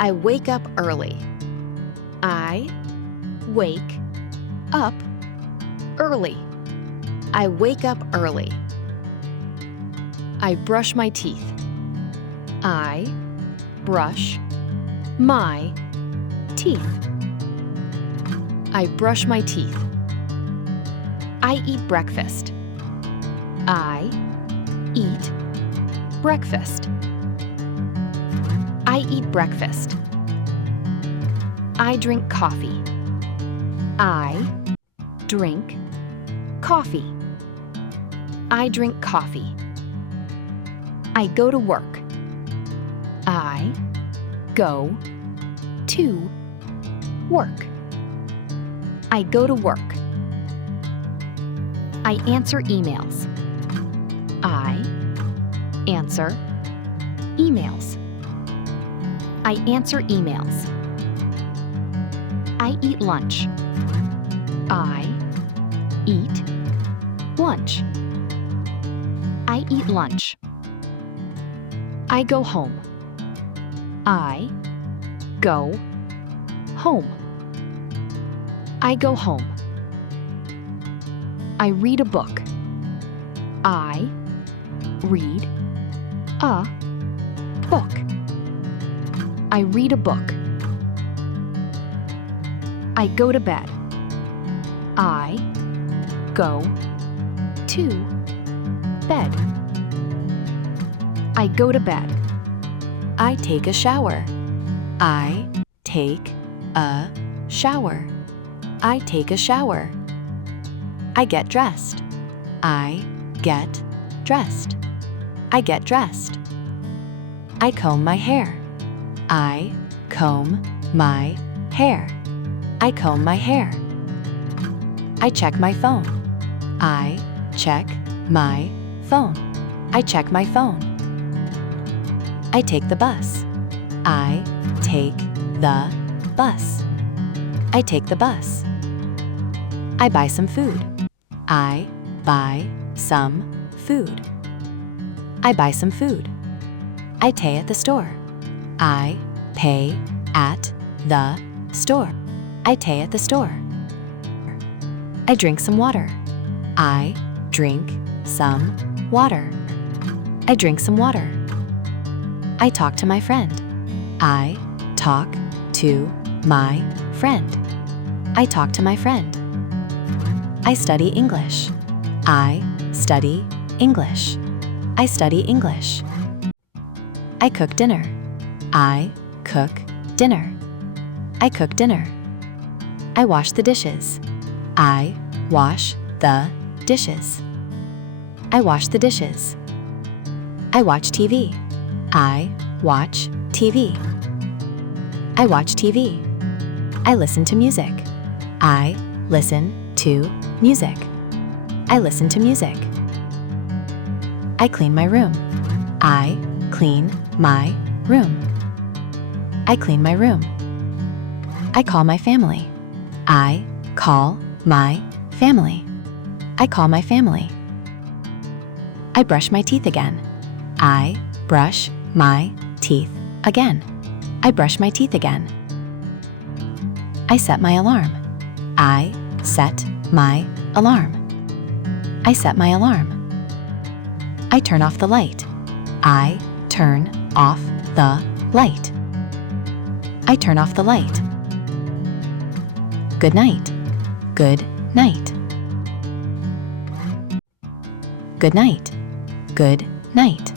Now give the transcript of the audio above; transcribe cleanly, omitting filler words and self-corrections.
I wake up early. I wake up early. I wake up early. I brush my teeth. I brush my teeth. I brush my teeth. I eat breakfast. I eat breakfast. I eat breakfast. I drink coffee. I drink coffee. I drink coffee. I go to work. I go to work. I go to work. I answer emails. I answer emails. I answer emails. I eat lunch. I eat lunch. I eat lunch. I go home. I go home. I go home. I read a book. I read a book. I read a book. I go to bed. I go to bed. I go to bed. I take a shower. I take a shower. I take a shower. I get dressed. I get dressed. I get dressed. I comb my hair. I comb my hair. I comb my hair. I check my phone. I check my phone. I check my phone. I take the bus. I take the bus. I take the bus. I buy some food. I buy some food. I buy some food. I pay at the store. I pay at the store. I pay at the store. I drink some water. I drink some water. I drink some water. I talk to my friend. I talk to my friend. I talk to my friend. I study English. I study English. I study English. I cook dinner. I cook dinner. I cook dinner. I wash the dishes. I wash the dishes. I wash the dishes. I watch TV. I watch TV. I watch TV. I listen to music. I listen to music. I listen to music. I clean my room. I clean my room. I clean my room. I call my family. I call my family. I call my family. I brush my teeth again. I brush my teeth again. I brush my teeth again. I set my alarm. I set my alarm. I set my alarm. I turn off the light. I turn off the light. I turn off the light. Good night. Good night. Good night. Good night.